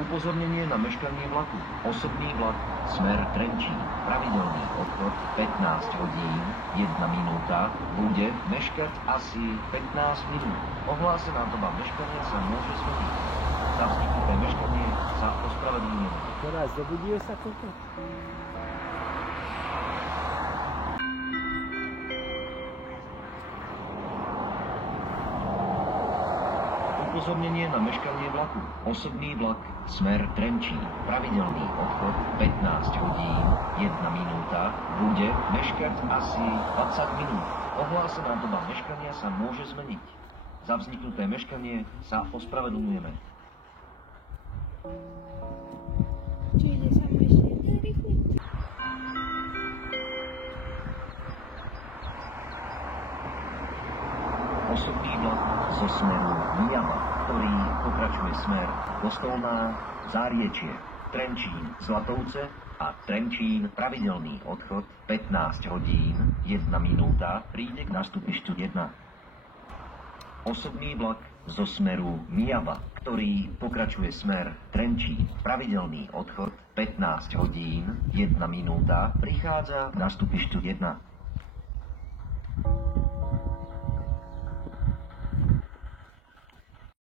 Upozornenie na meškanie vlaku. Osobný vlak smer Trenčín. Pravidelný odchod 15 hodín 1 minúta. Bude meškať asi 15 minút. Ohlásená doba meškania sa môže zmeniť. Za vzniknuté meškanie sa ospravedlňujeme. Teraz zobudil sa toto? Upozornenie na meškanie vlaku. Osobný vlak smer Trenčín. Pravidelný odchod 15 hodín 1 minúta. Bude meškať asi 20 minút. Ohlásená doba meškania sa môže zmeniť. Za vzniknuté meškanie sa ospravedlňujeme. Čiže sa ešte nerýchli. Osobný vlak zo smeru Mijava, ktorý pokračuje smer Kostolná, Záriečie, Trenčín, Zlatovce a Trenčín, pravidelný odchod 15 hodín 1 minúta, príde k nástupištu 1. Osobný vlak zo smeru Mijava, ktorý pokračuje smer Trenčín, pravidelný odchod 15 hodín 1 minúta, prichádza k nástupištu 1.